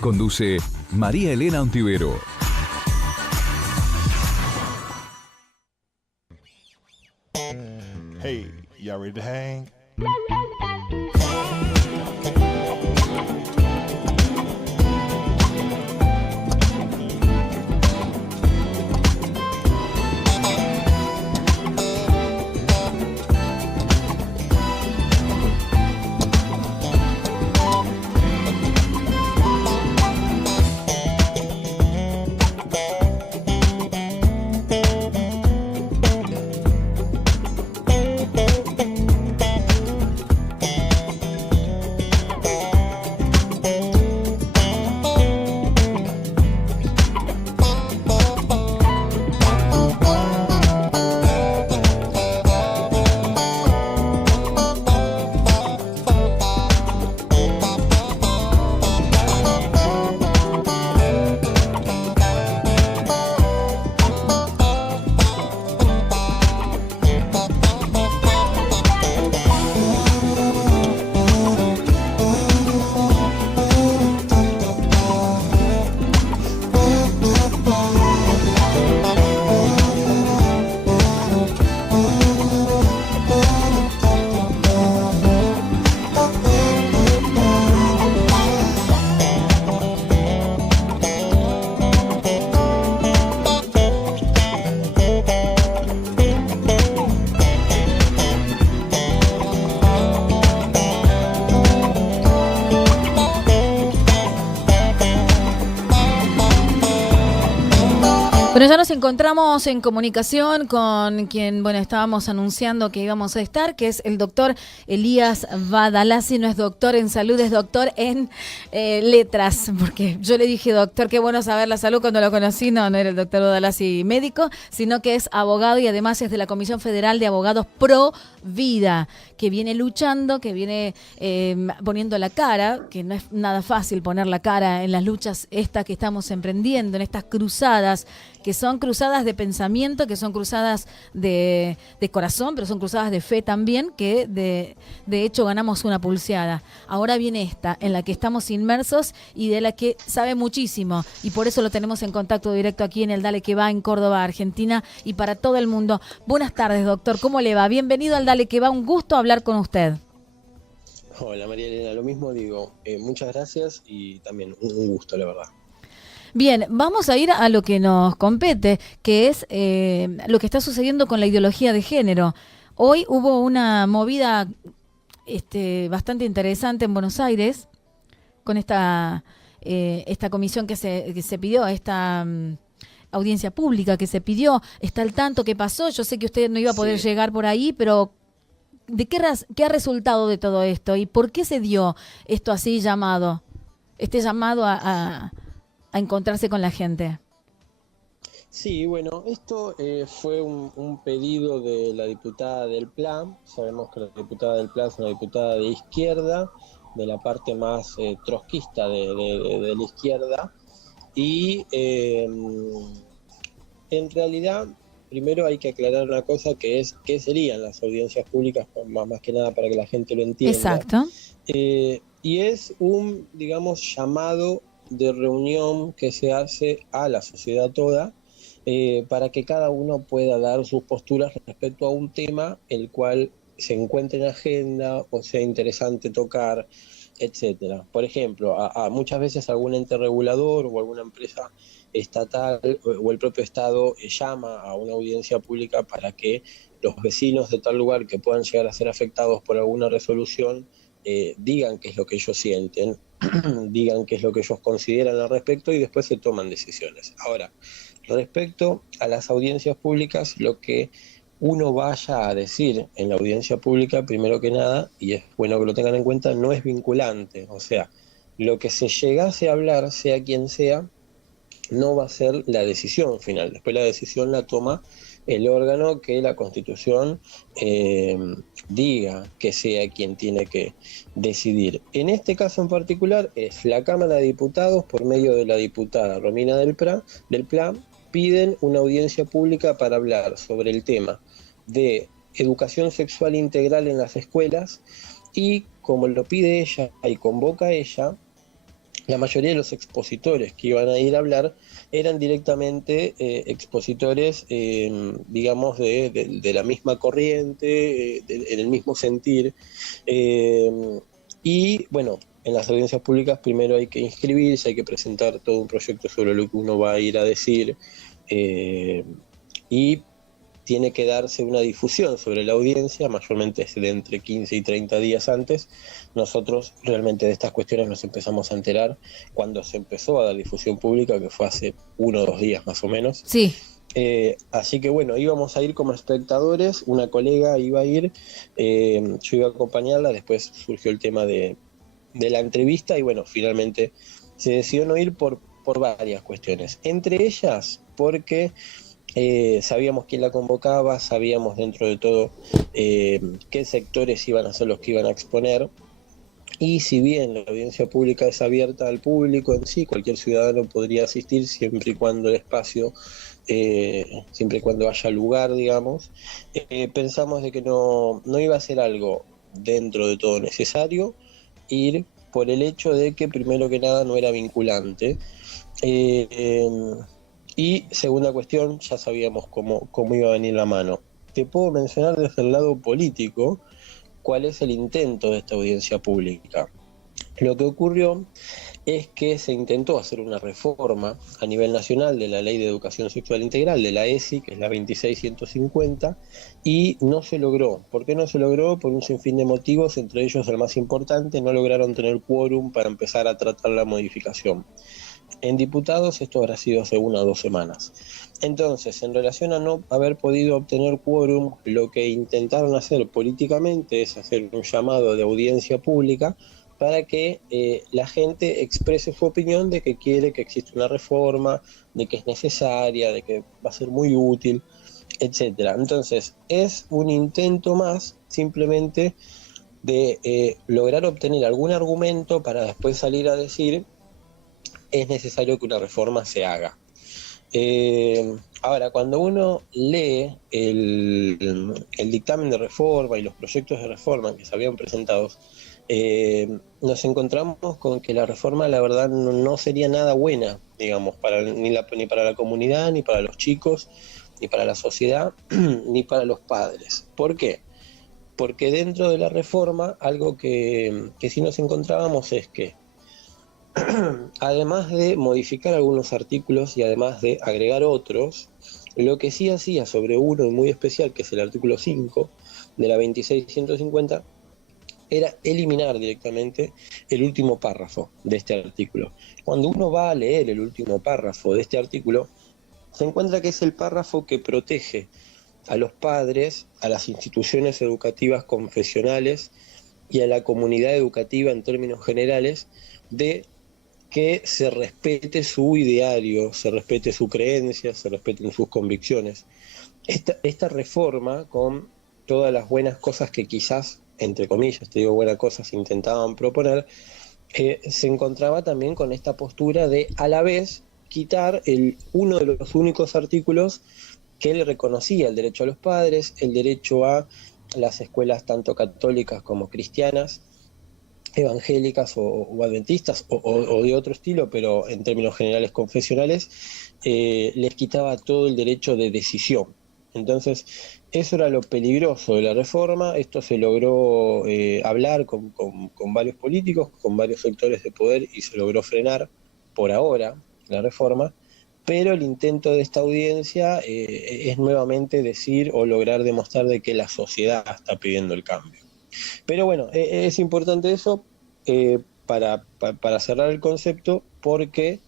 Conduce María Elena Ontivero. Hey, y'all ready to hang? Bueno, ya nos encontramos en comunicación con quien, bueno, estábamos anunciando que íbamos a estar, que es el doctor Elías Badalasi. No es doctor en salud, es doctor en letras, porque yo le dije, doctor, qué bueno saber la salud cuando lo conocí. No era el doctor Badalasi médico, sino que es abogado y además es de la Comisión Federal de Abogados Pro Vida, que viene luchando, que viene poniendo la cara, que no es nada fácil poner la cara en las luchas estas que estamos emprendiendo, en estas cruzadas, que son cruzadas de pensamiento, que son cruzadas de corazón, pero son cruzadas de fe también, que de hecho ganamos una pulseada. Ahora viene esta, en la que estamos inmersos y de la que sabe muchísimo, y por eso lo tenemos en contacto directo aquí en el Dale Que Va en Córdoba, Argentina, y para todo el mundo. Buenas tardes, doctor, ¿cómo le va? Bienvenido al Dale Que Va, un gusto hablar con usted. Hola María Elena, lo mismo digo, muchas gracias y también un gusto, la verdad. Bien, vamos a ir a lo que nos compete, que es lo que está sucediendo con la ideología de género. Hoy hubo una movida bastante interesante en Buenos Aires con esta comisión que se pidió, esta audiencia pública que se pidió. ¿Está al tanto qué pasó? Yo sé que usted no iba a poder llegar por ahí, pero ¿de qué ha resultado de todo esto? ¿Y por qué se dio esto así llamado? Este llamado a encontrarse con la gente. Sí, bueno, esto fue un pedido de la diputada del PLA. Sabemos que la diputada del PLA es una diputada de izquierda, de la parte más trotskista de la izquierda, y en realidad primero hay que aclarar una cosa, que es qué serían las audiencias públicas, más que nada para que la gente lo entienda. Exacto. Y es un, digamos, llamado de reunión que se hace a la sociedad toda para que cada uno pueda dar sus posturas respecto a un tema el cual se encuentre en agenda o sea interesante tocar, etcétera. Por ejemplo, muchas veces algún ente regulador o alguna empresa estatal o el propio Estado llama a una audiencia pública para que los vecinos de tal lugar que puedan llegar a ser afectados por alguna resolución digan qué es lo que ellos sienten, digan qué es lo que ellos consideran al respecto y después se toman decisiones. Ahora, respecto a las audiencias públicas, lo que uno vaya a decir en la audiencia pública, primero que nada, y es bueno que lo tengan en cuenta, no es vinculante. O sea, lo que se llegase a hablar, sea quien sea, no va a ser la decisión final. Después la decisión la toma el órgano que la Constitución diga que sea quien tiene que decidir. En este caso en particular es la Cámara de Diputados, por medio de la diputada Romina del PLA, piden una audiencia pública para hablar sobre el tema de educación sexual integral en las escuelas y, como lo pide ella y convoca ella, la mayoría de los expositores que iban a ir a hablar eran directamente expositores, digamos, de la misma corriente, en el mismo sentir. Y bueno, en las audiencias públicas primero hay que inscribirse, hay que presentar todo un proyecto sobre lo que uno va a ir a decir, y tiene que darse una difusión sobre la audiencia, mayormente es de entre 15 y 30 días antes. Nosotros realmente de estas cuestiones nos empezamos a enterar cuando se empezó a dar difusión pública, que fue hace 1 o 2 días más o menos. Sí. Así que bueno, íbamos a ir como espectadores, una colega iba a ir, yo iba a acompañarla, después surgió el tema de la entrevista y bueno, finalmente se decidió no ir por varias cuestiones. Entre ellas, porque sabíamos quién la convocaba, sabíamos dentro de todo qué sectores iban a ser los que iban a exponer, y si bien la audiencia pública es abierta al público en sí, cualquier ciudadano podría asistir siempre y cuando el espacio, siempre y cuando haya lugar, digamos, pensamos de que no iba a ser algo dentro de todo necesario ir por el hecho de que primero que nada no era vinculante. Y segunda cuestión, ya sabíamos cómo iba a venir la mano. Te puedo mencionar desde el lado político cuál es el intento de esta audiencia pública. Lo que ocurrió es que se intentó hacer una reforma a nivel nacional de la Ley de Educación Sexual Integral, de la ESI, que es la 26150, y no se logró. ¿Por qué no se logró? Por un sinfín de motivos, entre ellos el más importante, no lograron tener quórum para empezar a tratar la modificación. En diputados esto habrá sido hace 1 o 2 semanas. Entonces, en relación a no haber podido obtener quórum, lo que intentaron hacer políticamente es hacer un llamado de audiencia pública para que la gente exprese su opinión de que quiere que exista una reforma, de que es necesaria, de que va a ser muy útil, etcétera. Entonces, es un intento más simplemente de lograr obtener algún argumento para después salir a decir es necesario que una reforma se haga. Ahora, cuando uno lee el dictamen de reforma y los proyectos de reforma que se habían presentado, nos encontramos con que la reforma, la verdad, no sería nada buena, digamos, ni para la comunidad, ni para los chicos, ni para la sociedad, ni para los padres. ¿Por qué? Porque dentro de la reforma, algo que sí nos encontrábamos es que además de modificar algunos artículos y además de agregar otros, lo que sí hacía sobre uno muy especial, que es el artículo 5 de la 26150, era eliminar directamente el último párrafo de este artículo. Cuando uno va a leer el último párrafo de este artículo, se encuentra que es el párrafo que protege a los padres, a las instituciones educativas confesionales y a la comunidad educativa en términos generales de que se respete su ideario, se respete su creencia, se respeten sus convicciones. Esta reforma, con todas las buenas cosas que quizás, entre comillas, te digo buenas cosas, intentaban proponer, se encontraba también con esta postura de, a la vez, quitar uno de los únicos artículos que le reconocía el derecho a los padres, el derecho a las escuelas tanto católicas como cristianas, evangélicas o adventistas o de otro estilo, pero en términos generales confesionales, les quitaba todo el derecho de decisión. Entonces, eso era lo peligroso de la reforma. Esto se logró hablar con varios políticos, con varios sectores de poder, y se logró frenar por ahora la reforma, pero el intento de esta audiencia es nuevamente decir o lograr demostrar de que la sociedad está pidiendo el cambio. Pero bueno, es importante eso para cerrar el concepto, porque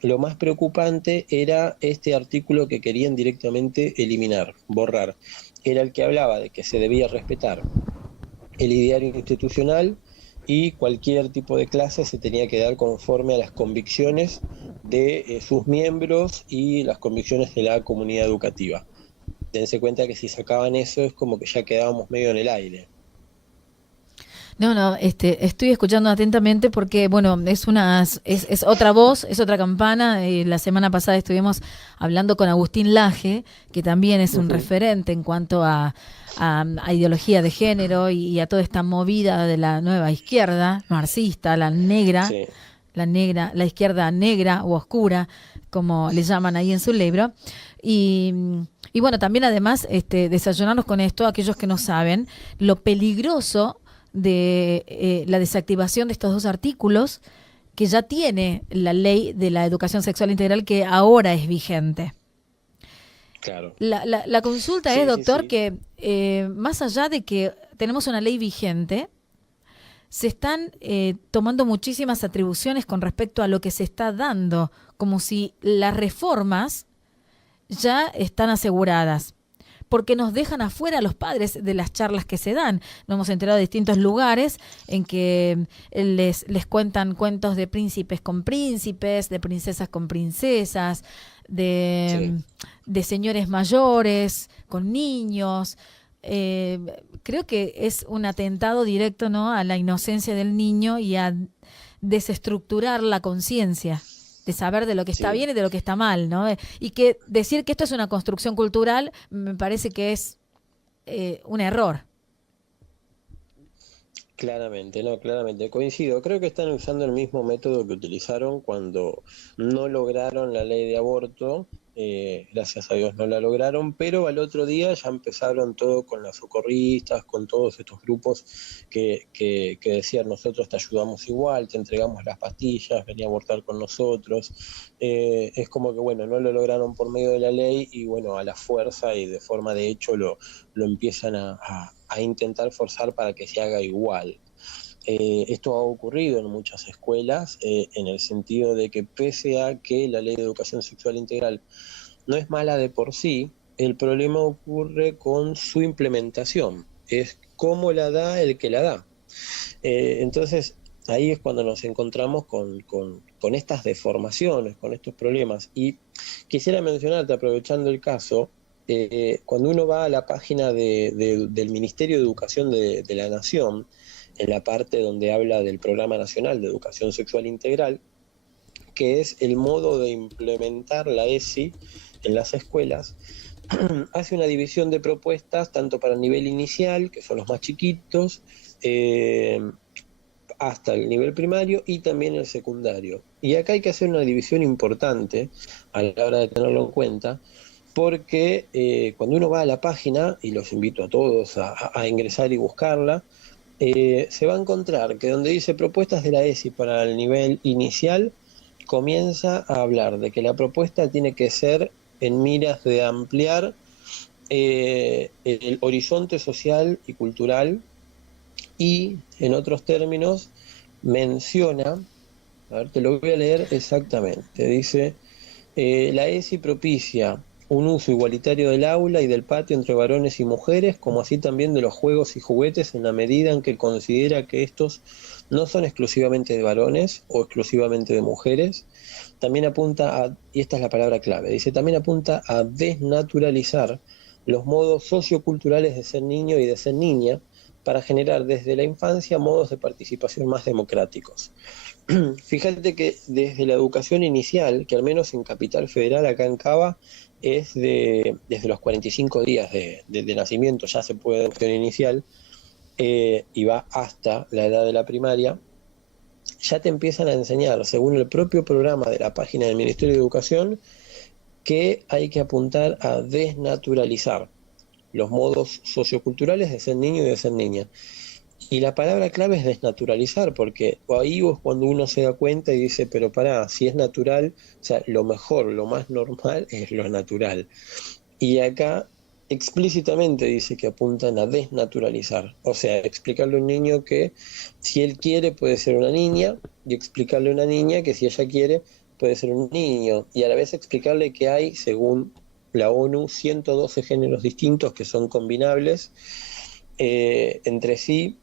lo más preocupante era este artículo que querían directamente eliminar, borrar. Era el que hablaba de que se debía respetar el ideario institucional y cualquier tipo de clase se tenía que dar conforme a las convicciones de sus miembros y las convicciones de la comunidad educativa. Dense cuenta que si sacaban eso es como que ya quedábamos medio en el aire. No, no, estoy escuchando atentamente porque, bueno, es otra voz, es otra campana. La semana pasada estuvimos hablando con Agustín Laje, que también es un referente en cuanto a ideología de género y a toda esta movida de la nueva izquierda marxista, Sí. la izquierda negra o oscura, como le llaman ahí en su libro. Y, y bueno, también además desayunarnos con esto, aquellos que no saben, lo peligroso de la desactivación de estos dos artículos que ya tiene la ley de la educación sexual integral que ahora es vigente. Claro. La consulta es, Sí, sí, doctor, sí. que más allá de que tenemos una ley vigente, se están tomando muchísimas atribuciones con respecto a lo que se está dando, como si las reformas ya están aseguradas, porque nos dejan afuera a los padres de las charlas que se dan. Nos hemos enterado de distintos lugares en que les cuentan cuentos de príncipes con príncipes, de princesas con princesas, Sí. de señores mayores con niños. Creo que es un atentado directo, ¿no?, a la inocencia del niño y a desestructurar la conciencia de saber de lo que está Sí. bien y de lo que está mal, ¿no? Y que decir que esto es una construcción cultural me parece que es un error. Claramente, no, claramente, coincido. Creo que están usando el mismo método que utilizaron cuando no lograron la ley de aborto. Gracias a Dios no la lograron, pero al otro día ya empezaron todo con las socorristas, con todos estos grupos que decían: nosotros te ayudamos igual, te entregamos las pastillas, vení a abortar con nosotros. Es como que, bueno, no lo lograron por medio de la ley y, bueno, a la fuerza y de forma de hecho lo empiezan a intentar forzar para que se haga igual. Esto ha ocurrido en muchas escuelas, en el sentido de que pese a que la ley de educación sexual integral no es mala de por sí, el problema ocurre con su implementación, es cómo la da el que la da. Entonces, ahí es cuando nos encontramos con estas deformaciones, con estos problemas. Y quisiera mencionarte, aprovechando el caso, cuando uno va a la página del Ministerio de Educación de la Nación, en la parte donde habla del Programa Nacional de Educación Sexual Integral, que es el modo de implementar la ESI en las escuelas, hace una división de propuestas tanto para el nivel inicial, que son los más chiquitos, hasta el nivel primario y también el secundario. Y acá hay que hacer una división importante a la hora de tenerlo en cuenta, porque cuando uno va a la página, y los invito a todos a ingresar y buscarla, se va a encontrar que donde dice propuestas de la ESI para el nivel inicial, comienza a hablar de que la propuesta tiene que ser en miras de ampliar el horizonte social y cultural, y en otros términos menciona, a ver, te lo voy a leer exactamente, dice: la ESI propicia un uso igualitario del aula y del patio entre varones y mujeres, como así también de los juegos y juguetes, en la medida en que considera que estos no son exclusivamente de varones o exclusivamente de mujeres. También apunta a, y esta es la palabra clave, dice, también apunta a desnaturalizar los modos socioculturales de ser niño y de ser niña, para generar desde la infancia modos de participación más democráticos. Fíjate que desde la educación inicial, que al menos en Capital Federal, acá en Cava, es desde los 45 días de nacimiento ya se puede educación inicial, y va hasta la edad de la primaria, ya te empiezan a enseñar, según el propio programa de la página del Ministerio de Educación, que hay que apuntar a desnaturalizar los modos socioculturales de ser niño y de ser niña. Y la palabra clave es desnaturalizar, porque ahí es cuando uno se da cuenta y dice: pero pará, si es natural, o sea, lo mejor, lo más normal es lo natural. Y acá explícitamente dice que apuntan a desnaturalizar, o sea, explicarle a un niño que si él quiere puede ser una niña, y explicarle a una niña que si ella quiere puede ser un niño, y a la vez explicarle que hay, según la ONU, 112 géneros distintos que son combinables entre sí,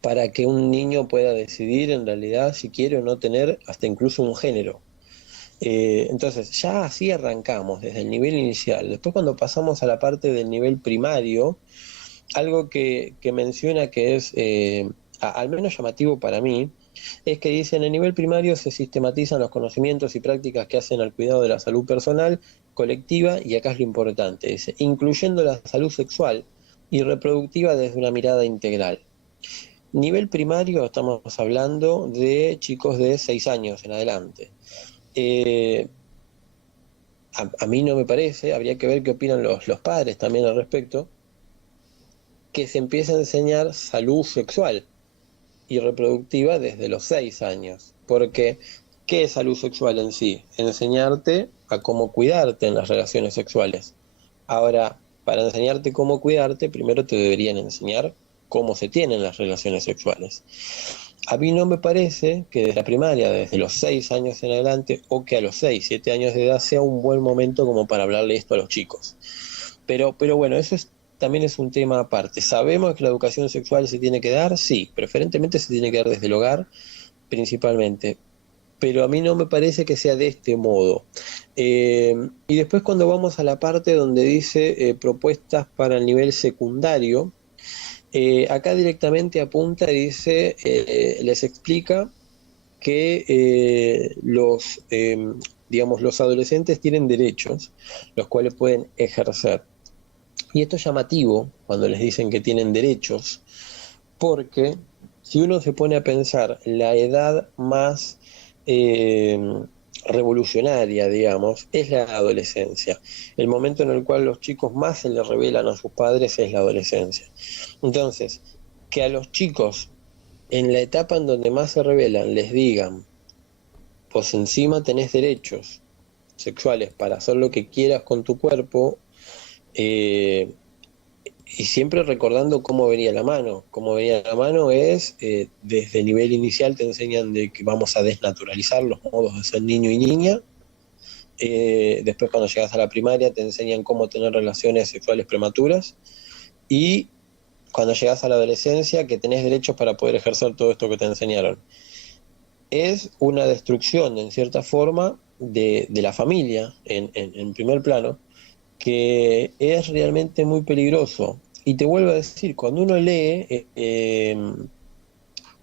para que un niño pueda decidir en realidad si quiere o no tener hasta incluso un género. Entonces, ya así arrancamos desde el nivel inicial. Después, cuando pasamos a la parte del nivel primario, algo que menciona que es al menos llamativo para mí, es que dice: en el nivel primario se sistematizan los conocimientos y prácticas que hacen al cuidado de la salud personal, colectiva, y acá es lo importante, dice, incluyendo la salud sexual y reproductiva desde una mirada integral. Nivel primario, estamos hablando de chicos de 6 años en adelante. A mí no me parece, habría que ver qué opinan los padres también al respecto, que se empiece a enseñar salud sexual y reproductiva desde los 6 años. Porque, ¿qué es salud sexual en sí? Enseñarte a cómo cuidarte en las relaciones sexuales. Ahora, para enseñarte cómo cuidarte, primero te deberían enseñar cómo se tienen las relaciones sexuales. A mí no me parece que desde la primaria, desde los 6 años en adelante, o que a los 6, 7 años de edad sea un buen momento como para hablarle esto a los chicos. Pero bueno, también es un tema aparte. ¿Sabemos que la educación sexual se tiene que dar? Sí, preferentemente se tiene que dar desde el hogar, principalmente. Pero a mí no me parece que sea de este modo. Y después, cuando vamos a la parte donde dice propuestas para el nivel secundario, acá directamente apunta y dice, les explica que los adolescentes tienen derechos, los cuales pueden ejercer. Y esto es llamativo cuando les dicen que tienen derechos, porque si uno se pone a pensar, la edad más revolucionaria, digamos, es la adolescencia. El momento en el cual los chicos más se les revelan a sus padres es la adolescencia. Entonces, que a los chicos, en la etapa en donde más se revelan, les digan, pues encima tenés derechos sexuales para hacer lo que quieras con tu cuerpo, y siempre recordando cómo venía la mano. Cómo venía la mano es, desde el nivel inicial te enseñan de que vamos a desnaturalizar los modos de ser niño y niña. Después, cuando llegas a la primaria, te enseñan cómo tener relaciones sexuales prematuras. Y cuando llegas a la adolescencia, que tenés derechos para poder ejercer todo esto que te enseñaron. Es una destrucción, en cierta forma, de la familia, en primer plano, que es realmente muy peligroso. Y te vuelvo a decir, cuando uno lee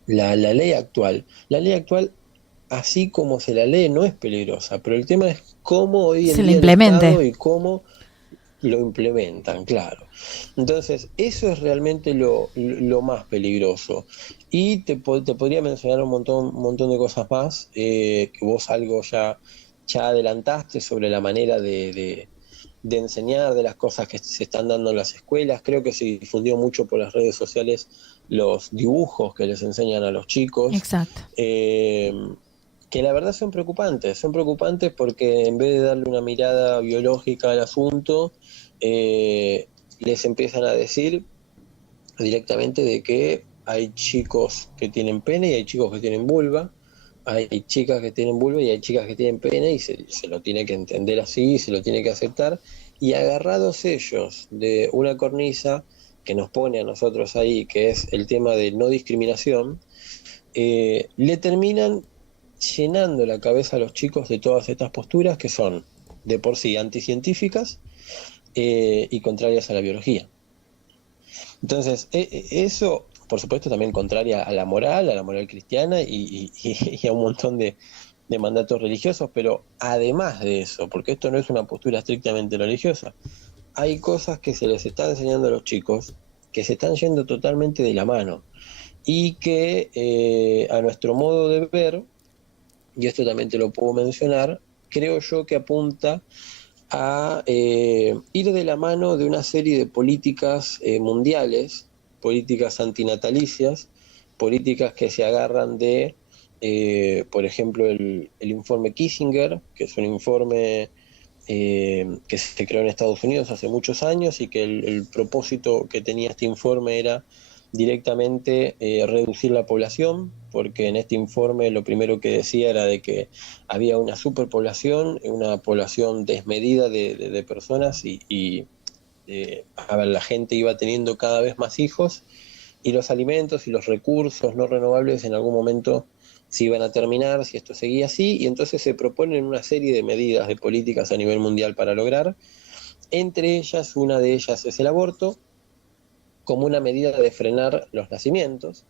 la ley actual, así como se la lee, no es peligrosa, pero el tema es cómo hoy en Se le día el implemente. Estado y cómo lo implementan, claro. Entonces, eso es realmente lo más peligroso. Y te podría mencionar un montón de cosas más, que vos algo ya adelantaste sobre la manera de enseñar, de las cosas que se están dando en las escuelas. Creo que se difundió mucho por las redes sociales los dibujos que les enseñan a los chicos, Exacto. que la verdad son preocupantes porque en vez de darle una mirada biológica al asunto, les empiezan a decir directamente de que hay chicos que tienen pene y hay chicos que tienen vulva, hay chicas que tienen vulva y hay chicas que tienen pene, y se lo tiene que entender así, se lo tiene que aceptar, y agarrados ellos de una cornisa que nos pone a nosotros ahí, que es el tema de no discriminación, le terminan llenando la cabeza a los chicos de todas estas posturas que son de por sí anticientíficas, y contrarias a la biología. Entonces, eso, por supuesto, también contraria a la moral cristiana y a un montón de mandatos religiosos, pero además de eso, porque esto no es una postura estrictamente religiosa, hay cosas que se les está enseñando a los chicos que se están yendo totalmente de la mano y que a nuestro modo de ver, y esto también te lo puedo mencionar, creo yo que apunta a ir de la mano de una serie de políticas mundiales, políticas antinatalicias, políticas que se agarran de, por ejemplo, el informe Kissinger, que es un informe que se creó en Estados Unidos hace muchos años y que el propósito que tenía este informe era directamente reducir la población, porque en este informe lo primero que decía era de que había una superpoblación, una población desmedida de personas y la gente iba teniendo cada vez más hijos y los alimentos y los recursos no renovables en algún momento se iban a terminar si esto seguía así, y entonces se proponen una serie de medidas, de políticas a nivel mundial para lograr. Entre ellas, una de ellas es el aborto, como una medida de frenar los nacimientos.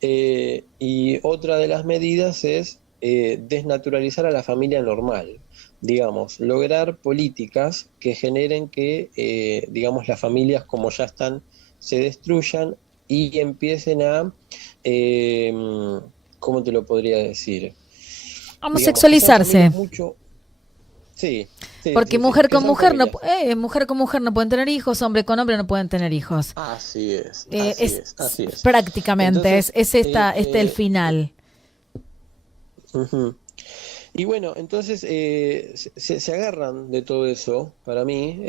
Y otra de las medidas es desnaturalizar a la familia normal, digamos, lograr políticas que generen que, digamos, las familias como ya están se destruyan y empiecen a, ¿cómo te lo podría decir? Homosexualizarse. Mucho... Sí, Porque sí, mujer que con son mujer no, familias. mujer con mujer no pueden tener hijos, hombre con hombre no pueden tener hijos. Así es, Es así es. prácticamente, Entonces, es el final. ujú. Y bueno, entonces se agarran de todo eso. Para mí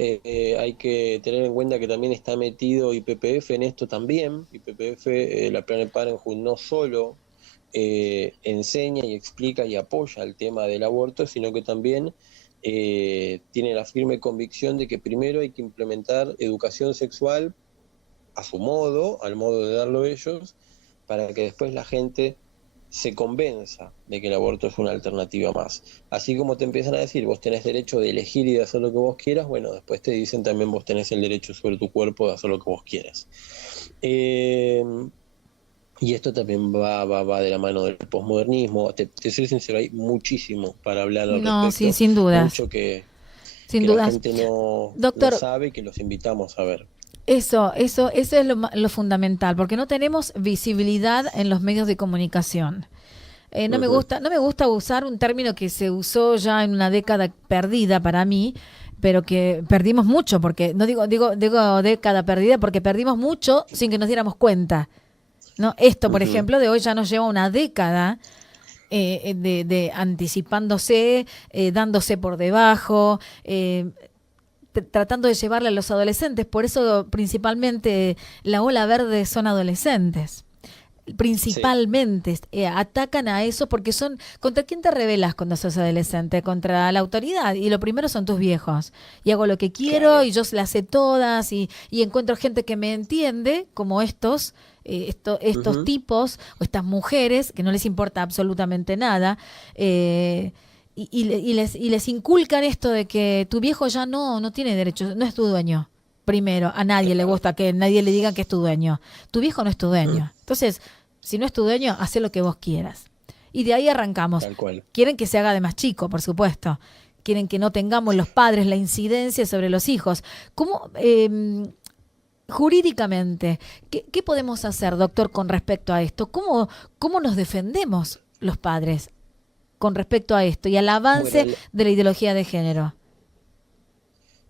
hay que tener en cuenta que también está metido IPPF en esto también. IPPF, la Planned Parenthood, no solo enseña y explica y apoya el tema del aborto, sino que también tiene la firme convicción de que primero hay que implementar educación sexual a su modo, al modo de darlo ellos, para que después la gente se convenza de que el aborto es una alternativa más. Así como te empiezan a decir, vos tenés derecho de elegir y de hacer lo que vos quieras, bueno, después te dicen también vos tenés el derecho sobre tu cuerpo de hacer lo que vos quieras. Y esto también va de la mano del posmodernismo. Te soy sincero, hay muchísimo para hablar al No, sí, respecto, sin dudas, mucho sin que la dudas. gente no Doctor, sabe y que los invitamos a ver. eso es lo fundamental, porque no tenemos visibilidad en los medios de comunicación. Ujú. No me gusta usar un término que se usó ya en una década perdida para mí, pero que perdimos mucho, porque no digo década perdida, porque perdimos mucho sin que nos diéramos cuenta. ¿No? Esto, por Ujú. ejemplo, de hoy ya nos lleva una década de anticipándose, dándose por debajo, tratando de llevarle a los adolescentes. Por eso principalmente la ola verde son adolescentes. Sí, Principalmente atacan a eso porque son... ¿Contra quién te rebelas cuando sos adolescente? Contra la autoridad. Y lo primero son tus viejos. Y hago lo que quiero claro, y yo las sé todas y encuentro gente que me entiende, como estos ujú, tipos o estas mujeres que no les importa absolutamente nada. Y les inculcan esto de que tu viejo ya no tiene derechos, no es tu dueño. Primero, a nadie le claro, gusta que nadie le diga que es tu dueño. Tu viejo no es tu mm, dueño. Entonces, si no es tu dueño, haz lo que vos quieras. Y de ahí arrancamos. tal cual. Quieren que se haga de más chico, por supuesto. Quieren que no tengamos los padres la incidencia sobre los hijos. ¿Cómo, jurídicamente, qué podemos hacer, doctor, con respecto a esto? ¿Cómo nos defendemos los padres con respecto a esto y al Bueno, avance de la ideología de género?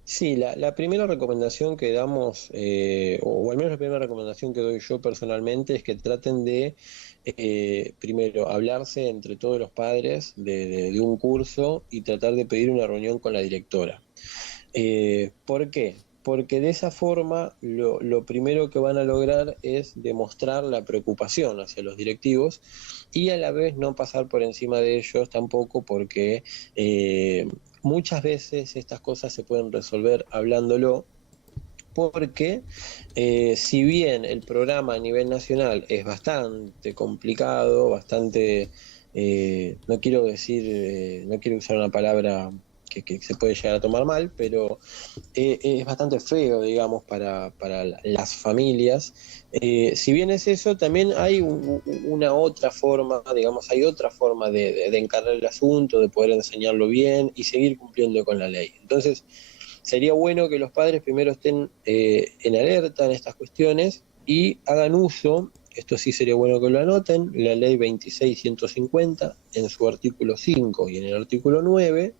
sí, la primera recomendación que damos, o al menos la primera recomendación que doy yo personalmente, es que traten de, primero, hablarse entre todos los padres de un curso y tratar de pedir una reunión con la directora. ¿Por qué? Porque de esa forma lo primero que van a lograr es demostrar la preocupación hacia los directivos y a la vez no pasar por encima de ellos tampoco porque muchas veces estas cosas se pueden resolver hablándolo porque si bien el programa a nivel nacional es bastante complicado, bastante, no quiero decir, no quiero usar una palabra que se puede llegar a tomar mal, pero es bastante feo, digamos, para las familias. Si bien es eso, también hay una otra forma, digamos, hay otra forma de encarar el asunto, de poder enseñarlo bien y seguir cumpliendo con la ley. Entonces, sería bueno que los padres primero estén en alerta en estas cuestiones y hagan uso, esto sí sería bueno que lo anoten, la ley 26.150 en su artículo 5 y en el artículo 9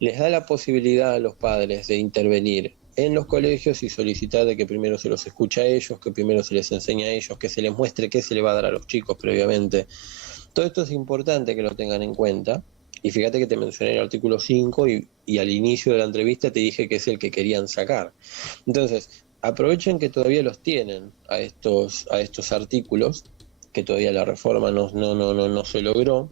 les da la posibilidad a los padres de intervenir en los colegios y solicitar de que primero se los escuche a ellos, que primero se les enseñe a ellos, que se les muestre qué se le va a dar a los chicos previamente. Todo esto es importante que lo tengan en cuenta. Y fíjate que te mencioné el artículo 5 y al inicio de la entrevista te dije que es el que querían sacar. Entonces, aprovechen que todavía los tienen a estos artículos, que todavía la reforma no se logró,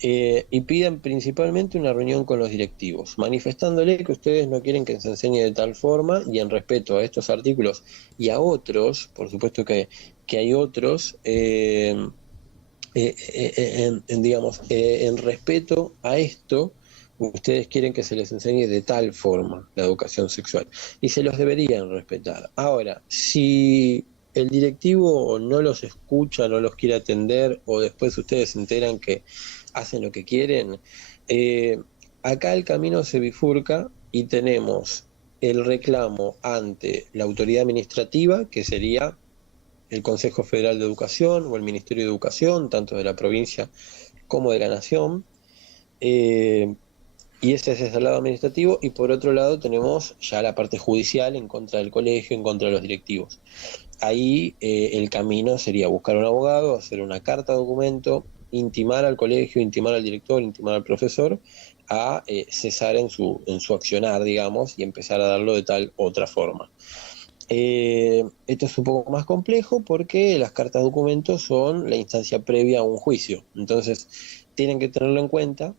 y pidan principalmente una reunión con los directivos, manifestándole que ustedes no quieren que se enseñe de tal forma y en respeto a estos artículos y a otros, por supuesto que hay otros, digamos, en respeto a esto, ustedes quieren que se les enseñe de tal forma la educación sexual y se los deberían respetar. Ahora, si el directivo no los escucha, no los quiere atender o después ustedes se enteran que hacen lo que quieren, acá el camino se bifurca y tenemos el reclamo ante la autoridad administrativa, que sería el Consejo Federal de Educación o el Ministerio de Educación, tanto de la provincia como de la Nación, y ese es el lado administrativo, y por otro lado tenemos ya la parte judicial en contra del colegio, en contra de los directivos. Ahí el camino sería buscar un abogado, hacer una carta documento, intimar al colegio, intimar al director, intimar al profesor a cesar en su accionar, digamos, y empezar a darlo de tal otra forma. Esto es un poco más complejo porque las cartas documentos son la instancia previa a un juicio, entonces tienen que tenerlo en cuenta,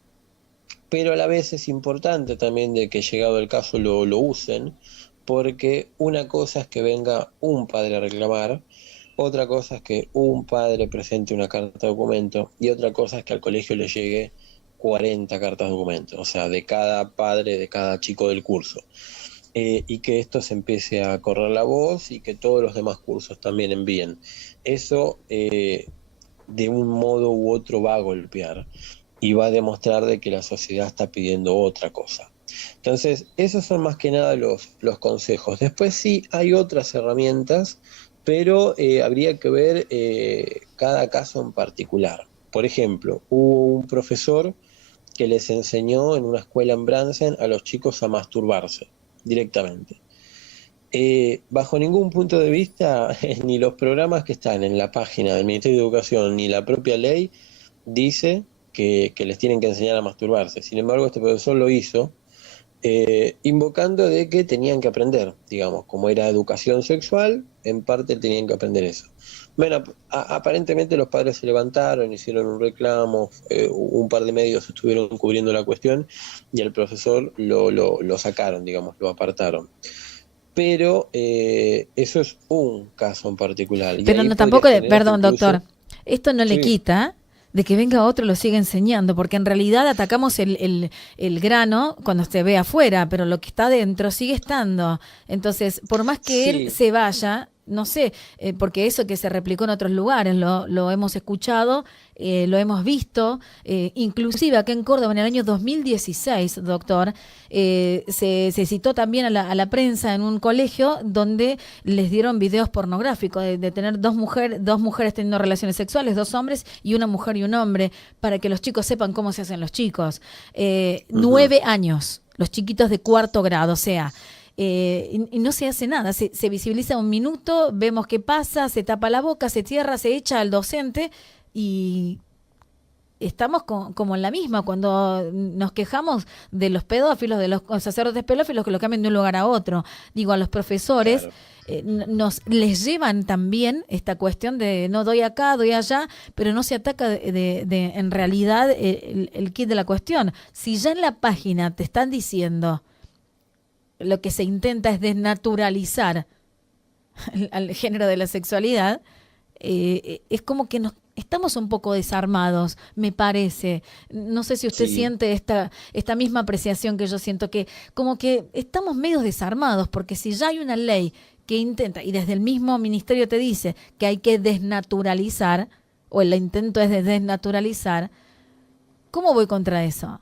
pero a la vez es importante también de que llegado el caso lo usen, porque una cosa es que venga un padre a reclamar, otra cosa es que un padre presente una carta documento y otra cosa es que al colegio le llegue 40 cartas documento, o sea, de cada padre, de cada chico del curso. Y que esto se empiece a correr la voz y que todos los demás cursos también envíen. Eso de un modo u otro va a golpear y va a demostrar de que la sociedad está pidiendo otra cosa. Entonces, esos son más que nada los consejos. Después sí hay otras herramientas, pero habría que ver cada caso en particular. Por ejemplo, hubo un profesor que les enseñó en una escuela en Bransen a los chicos a masturbarse directamente. Bajo ningún punto de vista, ni los programas que están en la página del Ministerio de Educación, ni la propia ley dice que les tienen que enseñar a masturbarse. Sin embargo, este profesor lo hizo invocando de que tenían que aprender, digamos, como era educación sexual, en parte tenían que aprender eso. Bueno, aparentemente los padres se levantaron, hicieron un reclamo, un par de medios estuvieron cubriendo la cuestión y al profesor lo sacaron, digamos, lo apartaron. Pero eso es un caso en particular. Pero no tampoco, perdón, doctor, esto no le quita de que venga otro y lo siga enseñando, porque en realidad atacamos el grano cuando se ve afuera, pero lo que está dentro sigue estando. Entonces, por más que él se vaya, no sé, porque eso que se replicó en otros lugares, lo hemos escuchado, lo hemos visto, inclusive acá en Córdoba en el año 2016, doctor, se citó también a la prensa en un colegio donde les dieron videos pornográficos de tener dos mujeres teniendo relaciones sexuales, 2 hombres y una mujer y un hombre, para que los chicos sepan cómo se hacen los chicos. 9 años, los chiquitos de 4º grado, o sea, y no se hace nada, se visibiliza un minuto, vemos qué pasa, se tapa la boca, se cierra, se echa al docente y estamos como en la misma cuando nos quejamos de los pedófilos, de los sacerdotes pedófilos que lo cambian de un lugar a otro. Digo, a los profesores les llevan también esta cuestión de no doy acá, doy allá, pero no se ataca en realidad el kit de la cuestión. Si ya en la página te están diciendo lo que se intenta es desnaturalizar al género de la sexualidad, es como que estamos un poco desarmados, me parece. No sé si usted siente esta misma apreciación que yo siento, que como que estamos medio desarmados, porque si ya hay una ley que intenta, y desde el mismo ministerio te dice que hay que desnaturalizar, o el intento es de desnaturalizar, ¿cómo voy contra eso?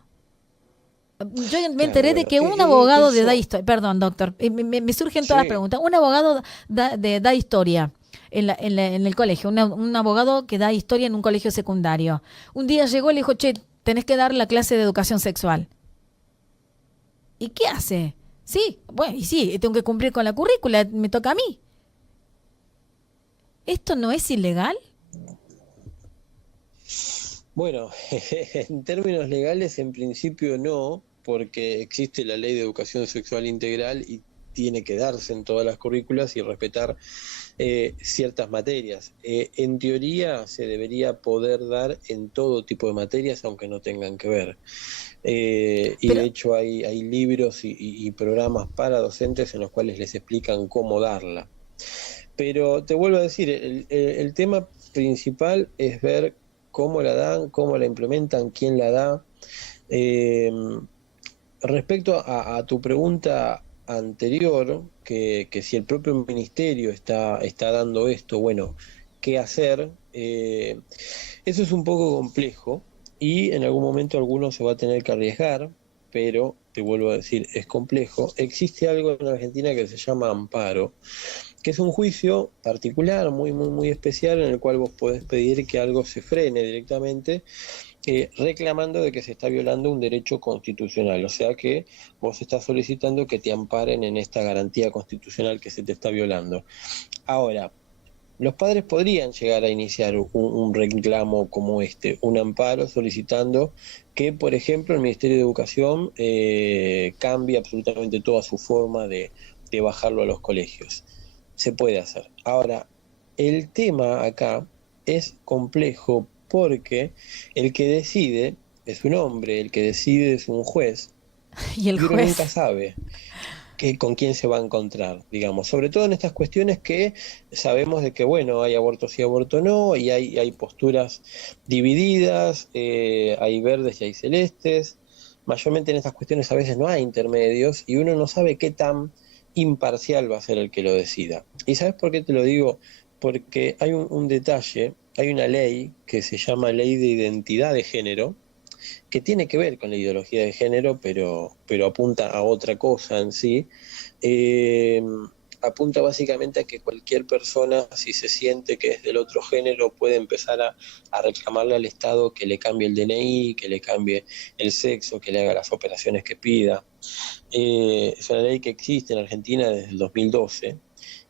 Yo me enteré de que un abogado de da historia, perdón, doctor, me surgen todas las preguntas. Un abogado da historia en el colegio, un abogado que da historia en un colegio secundario. Un día llegó y le dijo, che, tenés que dar la clase de educación sexual. ¿Y qué hace? Sí, bueno, y sí, tengo que cumplir con la currícula, me toca a mí. ¿Esto no es ilegal? Bueno, en términos legales en principio no, porque existe la Ley de Educación Sexual Integral y tiene que darse en todas las currículas y respetar ciertas materias. En teoría se debería poder dar en todo tipo de materias, aunque no tengan que ver. Y de hecho hay libros y programas para docentes en los cuales les explican cómo darla. Pero te vuelvo a decir, el tema principal es ver cómo la dan, cómo la implementan, quién la da. Respecto a tu pregunta anterior, que si el propio ministerio está dando esto, bueno, ¿qué hacer? Eso es un poco complejo y en algún momento alguno se va a tener que arriesgar, pero te vuelvo a decir, es complejo. Existe algo en Argentina que se llama amparo, que es un juicio particular, muy, muy, muy especial, en el cual vos podés pedir que algo se frene directamente, reclamando de que se está violando un derecho constitucional, o sea que vos estás solicitando que te amparen en esta garantía constitucional que se te está violando. Ahora, los padres podrían llegar a iniciar un reclamo como este, un amparo solicitando que, por ejemplo, el Ministerio de Educación cambie absolutamente toda su forma de bajarlo a los colegios. Se puede hacer. Ahora, el tema acá es complejo porque el que decide es un hombre, el que decide es un juez, Y el y uno nunca juez. sabe con quién se va a encontrar, digamos, sobre todo en estas cuestiones que sabemos de que, bueno, hay aborto sí, aborto no, y hay posturas divididas, hay verdes y hay celestes, mayormente en estas cuestiones a veces no hay intermedios, y uno no sabe qué tan imparcial va a ser el que lo decida. ¿Y sabes por qué te lo digo? Porque hay un detalle, hay una ley que se llama Ley de Identidad de Género, que tiene que ver con la ideología de género, pero apunta a otra cosa en sí. Eh, Apunta básicamente a que cualquier persona, si se siente que es del otro género, puede empezar a reclamarle al Estado que le cambie el DNI, que le cambie el sexo, que le haga las operaciones que pida. Es una ley que existe en Argentina desde el 2012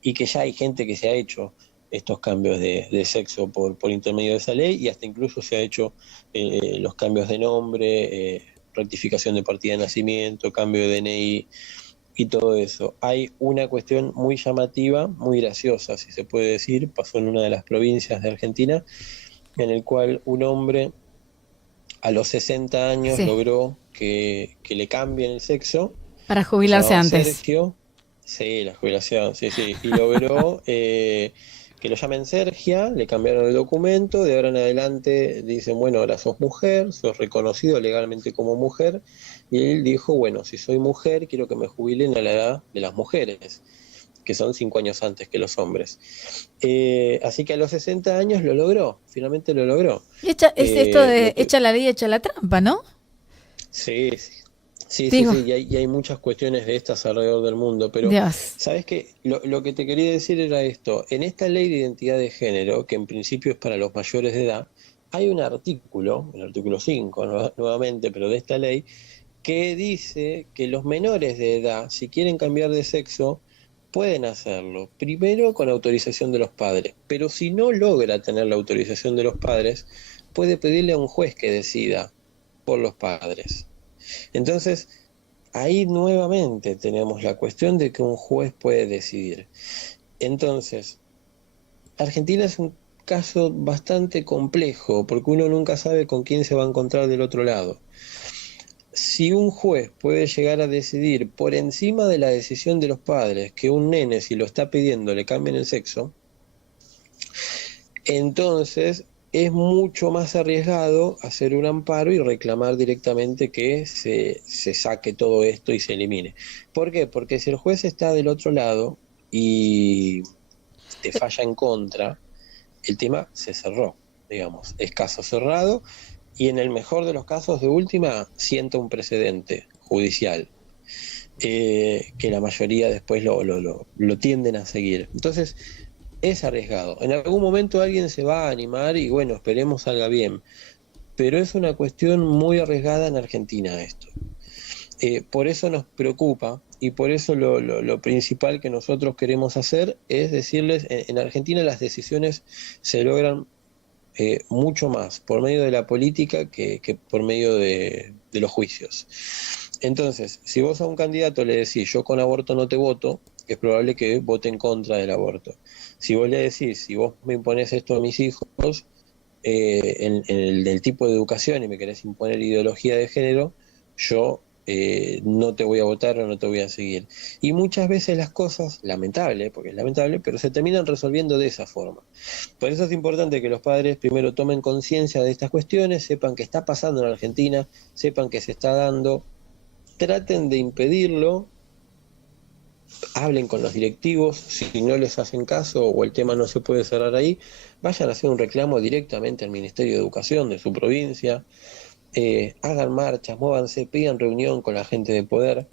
y que ya hay gente que se ha hecho estos cambios de sexo por intermedio de esa ley y hasta incluso se ha hecho los cambios de nombre, rectificación de partida de nacimiento, cambio de DNI y todo eso. Hay una cuestión muy llamativa, muy graciosa, si se puede decir, pasó en una de las provincias de Argentina, en el cual un hombre a los 60 años Sí, logró que le cambien el sexo, para se jubilarse llamaba antes. Sergio, sí, la jubilación, sí, sí, y logró que lo llamen Sergia, le cambiaron el documento, de ahora en adelante dicen, bueno, ahora sos mujer, sos reconocido legalmente como mujer, y él dijo, bueno, si soy mujer, quiero que me jubilen a la edad de las mujeres, que son 5 años antes que los hombres. Así que a los 60 años lo logró, finalmente lo logró. Es esto de Lo que, echa la ley, echa la trampa, ¿no? sí, sí. Sí, sí, Digo, sí, y hay muchas cuestiones de estas alrededor del mundo, pero Dios. ¿sabes qué? Lo que te quería decir era esto, en esta ley de identidad de género, que en principio es para los mayores de edad, hay un artículo, el artículo 5 nuevamente, pero de esta ley, que dice que los menores de edad, si quieren cambiar de sexo, pueden hacerlo, primero con autorización de los padres, pero si no logra tener la autorización de los padres, puede pedirle a un juez que decida por los padres. Entonces, ahí nuevamente tenemos la cuestión de que un juez puede decidir. Entonces, Argentina es un caso bastante complejo porque uno nunca sabe con quién se va a encontrar del otro lado. Si un juez puede llegar a decidir por encima de la decisión de los padres que un nene, si lo está pidiendo, le cambien el sexo, entonces es mucho más arriesgado hacer un amparo y reclamar directamente que se saque todo esto y se elimine. ¿Por qué? Porque si el juez está del otro lado y te falla en contra, el tema se cerró, digamos, es caso cerrado y en el mejor de los casos de última sienta un precedente judicial. Que la mayoría después lo tienden a seguir. Entonces, es arriesgado. En algún momento alguien se va a animar y bueno, esperemos salga bien. Pero es una cuestión muy arriesgada en Argentina esto. Por eso nos preocupa y por eso lo principal que nosotros queremos hacer es decirles, en Argentina las decisiones se logran mucho más por medio de la política que por medio de los juicios. Entonces, si vos a un candidato le decís yo con aborto no te voto, es probable que vote en contra del aborto. Si vos le decís, si vos me imponés esto a mis hijos, en el del tipo de educación y me querés imponer ideología de género, yo no te voy a votar o no te voy a seguir. Y muchas veces las cosas, lamentable, porque es lamentable, pero se terminan resolviendo de esa forma. Por eso es importante que los padres primero tomen conciencia de estas cuestiones, sepan qué está pasando en Argentina, sepan que se está dando, traten de impedirlo, hablen con los directivos, si no les hacen caso o el tema no se puede cerrar ahí, vayan a hacer un reclamo directamente al Ministerio de Educación de su provincia, hagan marchas, muévanse, pidan reunión con la gente de poder,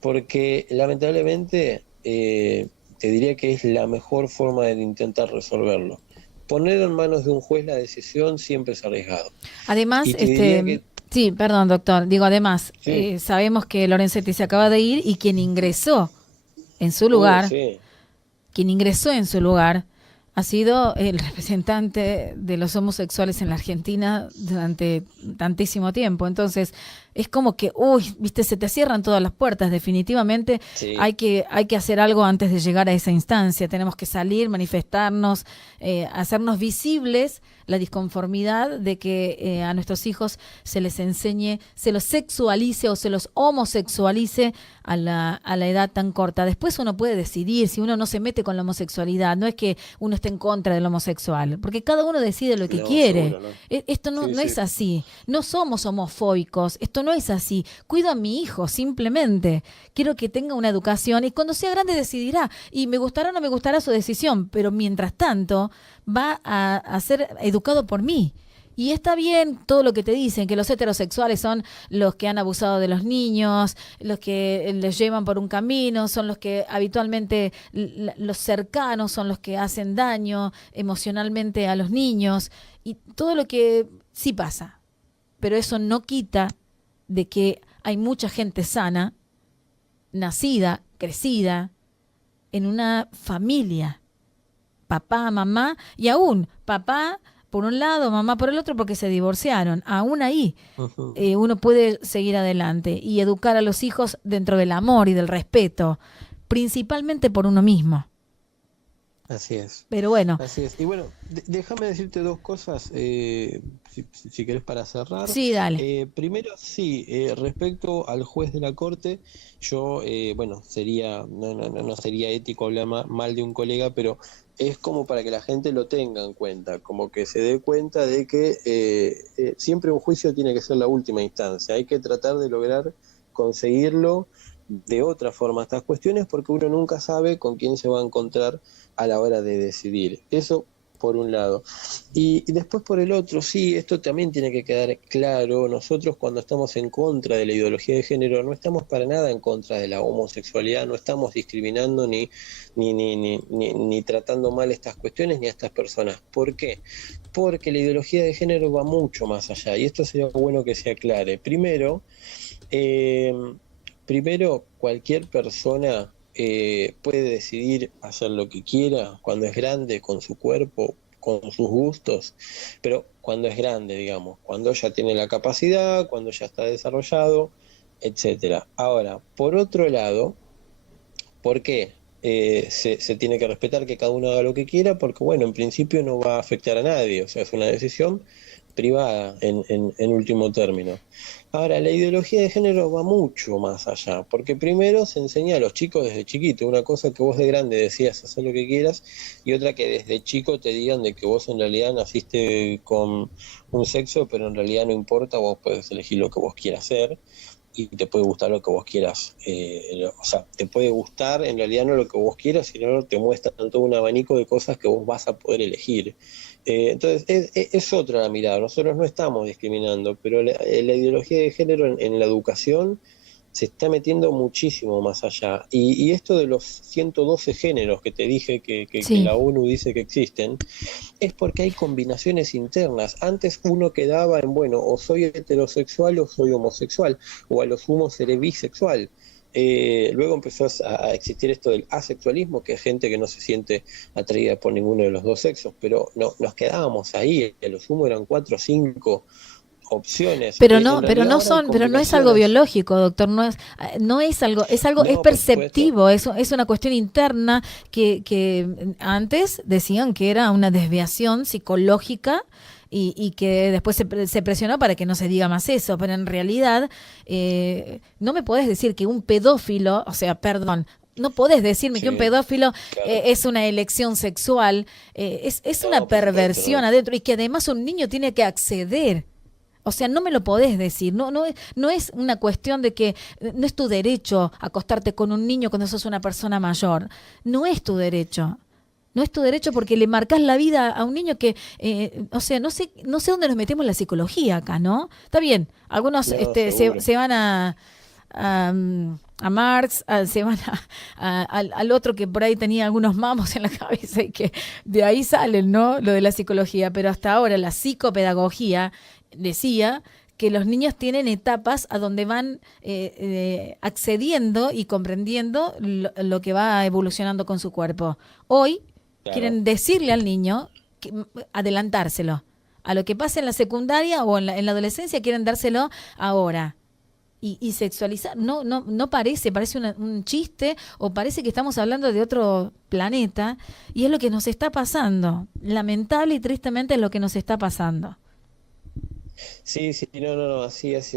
porque lamentablemente te diría que es la mejor forma de intentar resolverlo. Poner en manos de un juez la decisión siempre es arriesgado. Además, Y te diría que- sí, perdón, doctor. Digo, además, Sí. sabemos que Lorenzetti se acaba de ir y quien ingresó en su lugar, Sí. quien ingresó en su lugar ha sido el representante de los homosexuales en la Argentina durante tantísimo tiempo. Entonces, es como que, uy, viste, se te cierran todas las puertas. Definitivamente Sí. hay que hacer algo antes de llegar a esa instancia. Tenemos que salir, manifestarnos, hacernos visibles la disconformidad de que a nuestros hijos se les enseñe, se los sexualice o se los homosexualice a la edad tan corta. Después uno puede decidir si uno no se mete con la homosexualidad. No es que uno esté en contra del homosexual, porque cada uno decide lo que No, quiere. seguro, no. Esto no, Sí, no sí. es así. No somos homofóbicos. Esto no es así. Cuido a mi hijo, simplemente. Quiero que tenga una educación y cuando sea grande decidirá. Y me gustará o no me gustará su decisión, pero mientras tanto va a ser educado por mí. Y está bien todo lo que te dicen, que los heterosexuales son los que han abusado de los niños, los que les llevan por un camino, son los que habitualmente, los cercanos son los que hacen daño emocionalmente a los niños, y todo lo que sí pasa. Pero eso no quita de que hay mucha gente sana, nacida, crecida, en una familia. Papá, mamá, y aún papá por un lado, mamá por el otro, porque se divorciaron. Aún ahí Ujú. uno puede seguir adelante y educar a los hijos dentro del amor y del respeto, principalmente por uno mismo. Así es. Pero bueno, Así es. Y bueno, déjame decirte dos cosas, si querés para cerrar. sí, dale. Primero, sí, respecto al juez de la corte, yo, bueno, no sería ético hablar mal de un colega, pero es como para que la gente lo tenga en cuenta, como que se dé cuenta de que siempre un juicio tiene que ser la última instancia. Hay que tratar de lograr conseguirlo de otra forma estas cuestiones, porque uno nunca sabe con quién se va a encontrar a la hora de decidir. Eso por un lado. Y después por el otro, sí, esto también tiene que quedar claro. Nosotros cuando estamos en contra de la ideología de género, no estamos para nada en contra de la homosexualidad, no estamos discriminando ni tratando mal estas cuestiones ni a estas personas. ¿Por qué? Porque la ideología de género va mucho más allá, y esto sería bueno que se aclare. Primero, cualquier persona puede decidir hacer lo que quiera cuando es grande, con su cuerpo, con sus gustos, pero cuando es grande, digamos, cuando ya tiene la capacidad, cuando ya está desarrollado, etcétera. Ahora, por otro lado, ¿por qué se tiene que respetar que cada uno haga lo que quiera? Porque, bueno, en principio no va a afectar a nadie, o sea, es una decisión privada en último término. Ahora, la ideología de género va mucho más allá, porque primero se enseña a los chicos desde chiquito, una cosa que vos de grande decías hacer lo que quieras, y otra que desde chico te digan de que vos en realidad naciste con un sexo, pero en realidad no importa, vos podés elegir lo que vos quieras hacer, y te puede gustar lo que vos quieras, o sea, te puede gustar en realidad no lo que vos quieras, sino te muestran todo un abanico de cosas que vos vas a poder elegir. Entonces, es otra la mirada. Nosotros no estamos discriminando, pero la ideología de género en la educación se está metiendo muchísimo más allá. Y esto de los 112 géneros que te dije que Sí. la ONU dice que existen, es porque hay combinaciones internas. Antes uno quedaba en, bueno, o soy heterosexual o soy homosexual, o a lo sumo seré bisexual. Luego empezó a existir esto del asexualismo, que es gente que no se siente atraída por ninguno de los dos sexos, pero no nos quedábamos ahí, a lo sumo eran 4 o 5 opciones. Pero En no, pero realidad no ahora hay son, pero no es algo combinaciones. biológico, doctor, no es algo, es algo, No, es por supuesto. perceptivo, es una cuestión interna que antes decían que era una desviación psicológica y que después se presionó para que no se diga más eso, pero en realidad no me podés decir que un pedófilo, o sea, perdón, no podés decirme que un Sí, pedófilo claro. es una elección sexual, es No, una por supuesto, perversión no. adentro y que además un niño tiene que acceder. O sea, no me lo podés decir. No es una cuestión de que no es tu derecho acostarte con un niño cuando sos una persona mayor. No es tu derecho. No es tu derecho porque le marcás la vida a un niño que, o sea, no sé dónde nos metemos la psicología acá, ¿no? Está bien, algunos No, se, seguro. se van a Marx, se van al otro que por ahí tenía algunos mamos en la cabeza y que de ahí salen, ¿no? Lo de la psicología, pero hasta ahora la psicopedagogía decía que los niños tienen etapas a donde van accediendo y comprendiendo lo que va evolucionando con su cuerpo. Hoy Claro. quieren decirle al niño, adelantárselo. A lo que pasa en la secundaria o en la adolescencia quieren dárselo ahora. Y sexualizar, no parece un chiste o parece que estamos hablando de otro planeta y es lo que nos está pasando. Lamentable y tristemente es lo que nos está pasando. Sí, sí, no, así es.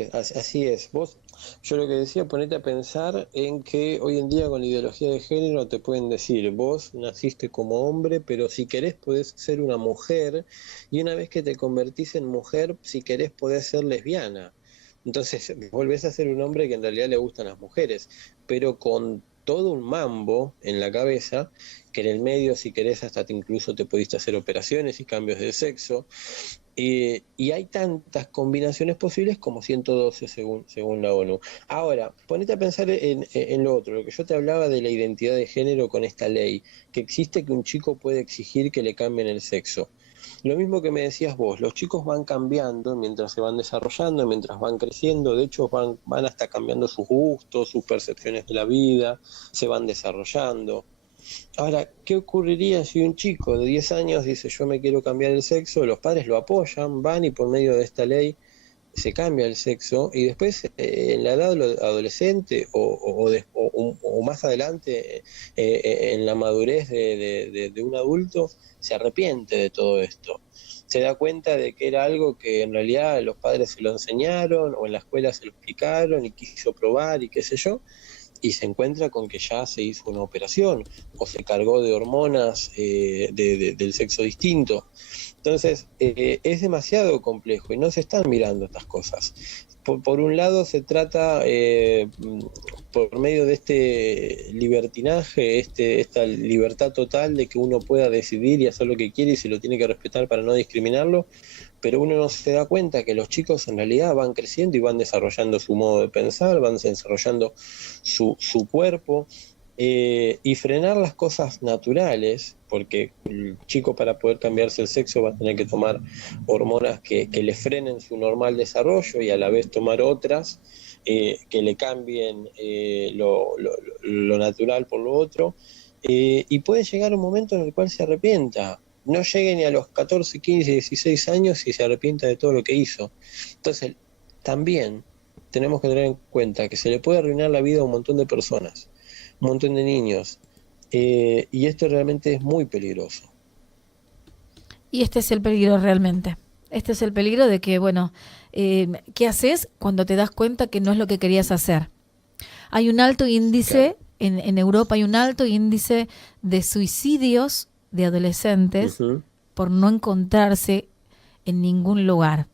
Yo lo que decía, ponete a pensar en que hoy en día con la ideología de género te pueden decir, vos naciste como hombre, pero si querés podés ser una mujer, y una vez que te convertís en mujer, si querés podés ser lesbiana. Entonces volvés a ser un hombre que en realidad le gustan las mujeres, pero con todo un mambo en la cabeza, que en el medio, si querés, hasta incluso te pudiste hacer operaciones y cambios de sexo. Y hay tantas combinaciones posibles como 112 según la ONU. Ahora, ponete a pensar en lo otro, lo que yo te hablaba de la identidad de género con esta ley, que existe que un chico puede exigir que le cambien el sexo. Lo mismo que me decías vos, los chicos van cambiando mientras se van desarrollando, mientras van creciendo, de hecho van hasta cambiando sus gustos, sus percepciones de la vida, se van desarrollando. Ahora, ¿qué ocurriría si un chico de 10 años dice yo me quiero cambiar el sexo? Los padres lo apoyan, van y por medio de esta ley se cambia el sexo y después en la edad adolescente o más adelante en la madurez de un adulto se arrepiente de todo esto. Se da cuenta de que era algo que en realidad los padres se lo enseñaron o en la escuela se lo explicaron y quiso probar y qué sé yo, y se encuentra con que ya se hizo una operación o se cargó de hormonas del sexo distinto. Entonces, es demasiado complejo y no se están mirando estas cosas. Por un lado, se trata, por medio de este libertinaje, esta libertad total de que uno pueda decidir y hacer lo que quiere y se lo tiene que respetar para no discriminarlo, pero uno no se da cuenta que los chicos en realidad van creciendo y van desarrollando su modo de pensar, van desarrollando su cuerpo, y frenar las cosas naturales, porque el chico para poder cambiarse el sexo va a tener que tomar hormonas que le frenen su normal desarrollo y a la vez tomar otras que le cambien lo natural por lo otro, y puede llegar un momento en el cual se arrepienta. No llegue ni a los 14, 15, 16 años y se arrepienta de todo lo que hizo. Entonces, también tenemos que tener en cuenta que se le puede arruinar la vida a un montón de personas, un montón de niños, y esto realmente es muy peligroso. Y este es el peligro realmente. Este es el peligro de que, bueno, ¿qué haces cuando te das cuenta que no es lo que querías hacer? Hay un alto índice, Claro. en Europa hay un alto índice de suicidios de adolescentes Uh-huh. por no encontrarse en ningún lugar.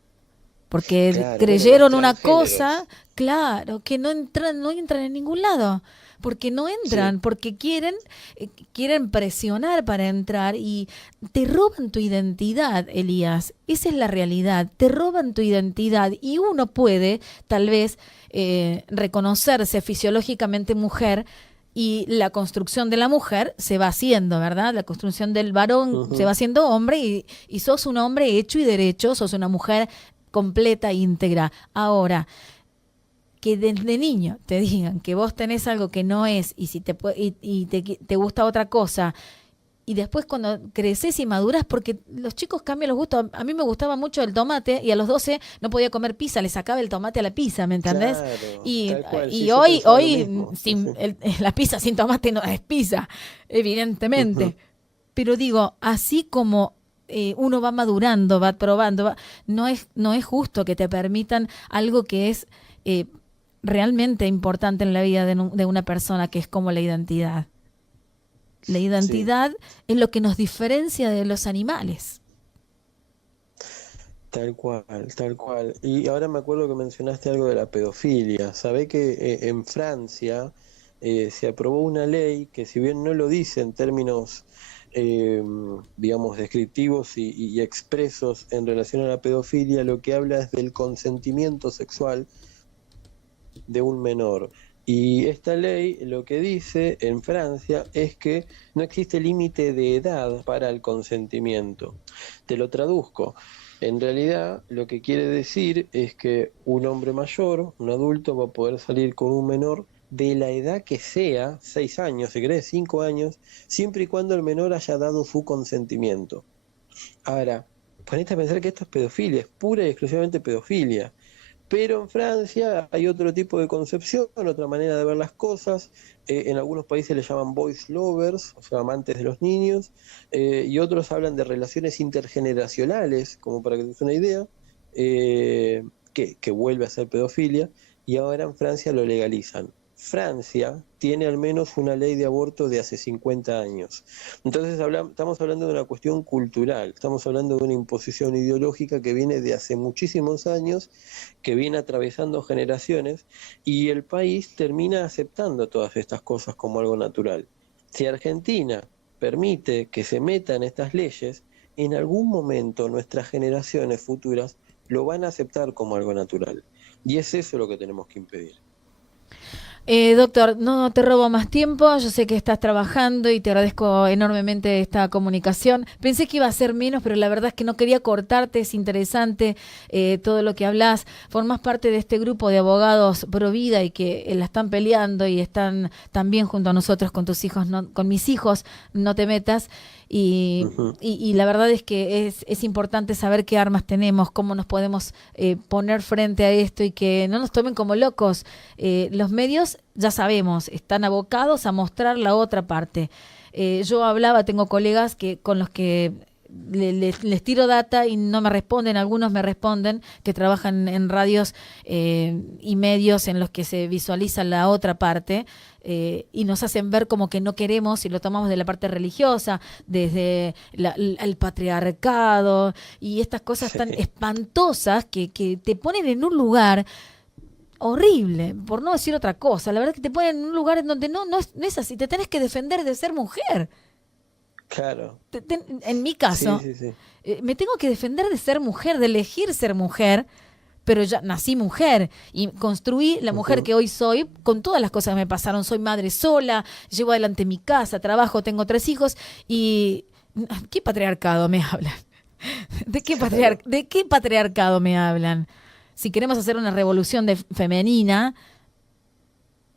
Porque Claro, bueno, los creyeron una cosa, transgéneros. claro, que no entran en ningún lado. Porque no Sí, entran, porque quieren presionar para entrar y te roban tu identidad, Elías. Esa es la realidad. Te roban tu identidad y uno puede, tal vez, reconocerse fisiológicamente mujer y la construcción de la mujer se va haciendo, ¿verdad? La construcción del varón se va uh-huh. haciendo hombre y sos un hombre hecho y derecho, sos una mujer completa, íntegra. Ahora, que desde niño te digan que vos tenés algo que no es y si te gusta otra cosa y después cuando creces y maduras, porque los chicos cambian los gustos. A mí me gustaba mucho el tomate y a los 12 no podía comer pizza, le sacaba el tomate a la pizza, ¿me entendés? Claro, Y, tal cual, sí, y yo hoy, pensaba lo mismo. Sí, sí. la pizza sin tomate no es pizza, Uh-huh. evidentemente. Pero digo, así como uno va madurando, va probando, no es justo que te permitan algo que es realmente importante en la vida de una persona, que es como la identidad. La Sí. identidad es lo que nos diferencia de los animales. Tal cual, tal cual. Y ahora me acuerdo que mencionaste algo de la pedofilia. Sabé que en Francia se aprobó una ley que, si bien no lo dice en términos, eh, digamos, descriptivos y expresos en relación a la pedofilia, lo que habla es del consentimiento sexual de un menor. Y esta ley lo que dice en Francia es que no existe límite de edad para el consentimiento. Te lo traduzco. En realidad, lo que quiere decir es que un hombre mayor, un adulto, va a poder salir con un menor de la edad que sea, 6 años, si querés, 5 años, siempre y cuando el menor haya dado su consentimiento. Ahora, ponete a pensar que esto es pedofilia, es pura y exclusivamente pedofilia. Pero en Francia hay otro tipo de concepción, otra manera de ver las cosas. En algunos países le llaman boys lovers, o sea, amantes de los niños, y otros hablan de relaciones intergeneracionales, como para que te des una idea, que vuelve a ser pedofilia, y ahora en Francia lo legalizan. Francia tiene al menos una ley de aborto de hace 50 años. Entonces estamos hablando de una cuestión cultural, estamos hablando de una imposición ideológica que viene de hace muchísimos años, que viene atravesando generaciones, y el país termina aceptando todas estas cosas como algo natural. Si Argentina permite que se metan estas leyes, en algún momento nuestras generaciones futuras lo van a aceptar como algo natural. Y es eso lo que tenemos que impedir. Doctor, no te robo más tiempo, yo sé que estás trabajando y te agradezco enormemente esta comunicación. Pensé que iba a ser menos, pero la verdad es que no quería cortarte, es interesante todo lo que hablas. Formás parte de este grupo de abogados pro vida y que la están peleando y están también junto a nosotros con tus hijos, no, con mis hijos, no te metas. Y la verdad es que es importante saber qué armas tenemos, cómo nos podemos poner frente a esto y que no nos tomen como locos. Los medios, ya sabemos, están abocados a mostrar la otra parte. Yo hablaba, tengo colegas con los que les tiro data y no me responden, algunos me responden, que trabajan en radios y medios en los que se visualiza la otra parte, y nos hacen ver como que no queremos, y lo tomamos de la parte religiosa, desde el patriarcado y estas cosas tan espantosas que te ponen en un lugar horrible, por no decir otra cosa. La verdad es que te ponen en un lugar en donde no es así, te tenés que defender de ser mujer. Claro. En mi caso, Sí. me tengo que defender de ser mujer, de elegir ser mujer, pero ya nací mujer y construí la mujer que hoy soy con todas las cosas que me pasaron. Soy madre sola, llevo adelante mi casa, trabajo, tengo 3 hijos y ¿qué patriarcado me hablan? ¿De qué patriarcado me hablan? Si queremos hacer una revolución femenina,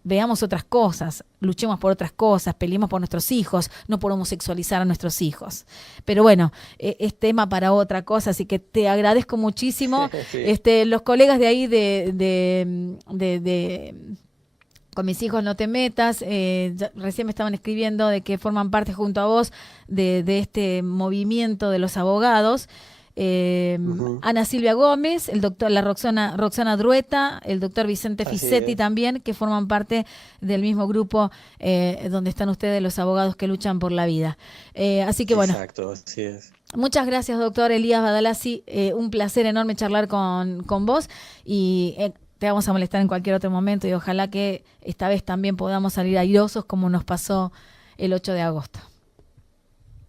veamos otras cosas, luchemos por otras cosas, peleemos por nuestros hijos, no por homosexualizar a nuestros hijos. Pero bueno, es tema para otra cosa, así que te agradezco muchísimo. Sí. Los colegas de ahí con mis hijos no te metas, recién me estaban escribiendo de que forman parte junto a vos de este movimiento de los abogados. Ana Silvia Gómez, la Roxana Drueta, el doctor Vicente Fisetti también, que forman parte del mismo grupo donde están ustedes, los abogados que luchan por la vida. Así que bueno. Exacto, así es. Muchas gracias, doctor Elías Badalassi. Un placer enorme charlar con vos y te vamos a molestar en cualquier otro momento y ojalá que esta vez también podamos salir airosos como nos pasó el 8 de agosto.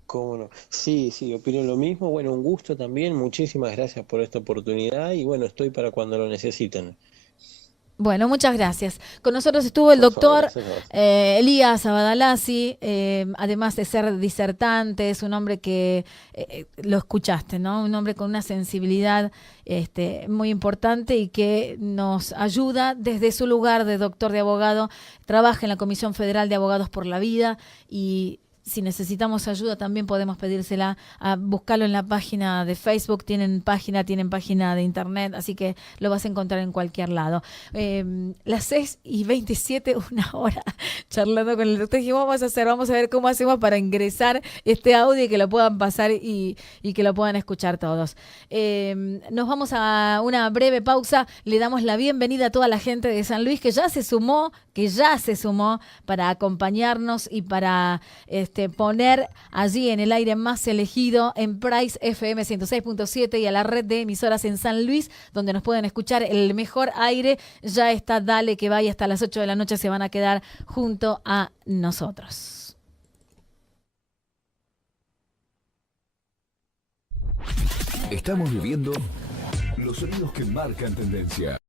¿Cómo no? Sí, opino lo mismo. Bueno, un gusto también. Muchísimas gracias por esta oportunidad y bueno, estoy para cuando lo necesiten. Bueno, muchas gracias. Con nosotros estuvo el doctor Elías Badalassi, además de ser disertante, es un hombre que lo escuchaste, ¿no? Un hombre con una sensibilidad muy importante y que nos ayuda desde su lugar de doctor de abogado. Trabaja en la Comisión Federal de Abogados por la Vida y si necesitamos ayuda también podemos pedírsela, a buscarlo en la página de Facebook, tienen página de internet, así que lo vas a encontrar en cualquier lado. Las 6:27, una hora, charlando con el doctor, dijimos, vamos a ver cómo hacemos para ingresar este audio y que lo puedan pasar y que lo puedan escuchar todos. Nos vamos a una breve pausa, le damos la bienvenida a toda la gente de San Luis que ya se sumó para acompañarnos y para poner allí en el aire más elegido en Price FM 106.7 y a la red de emisoras en San Luis, donde nos pueden escuchar el mejor aire. Ya está Dale que vaya hasta las 8 de la noche, se van a quedar junto a nosotros. Estamos viviendo los sonidos que marcan tendencia.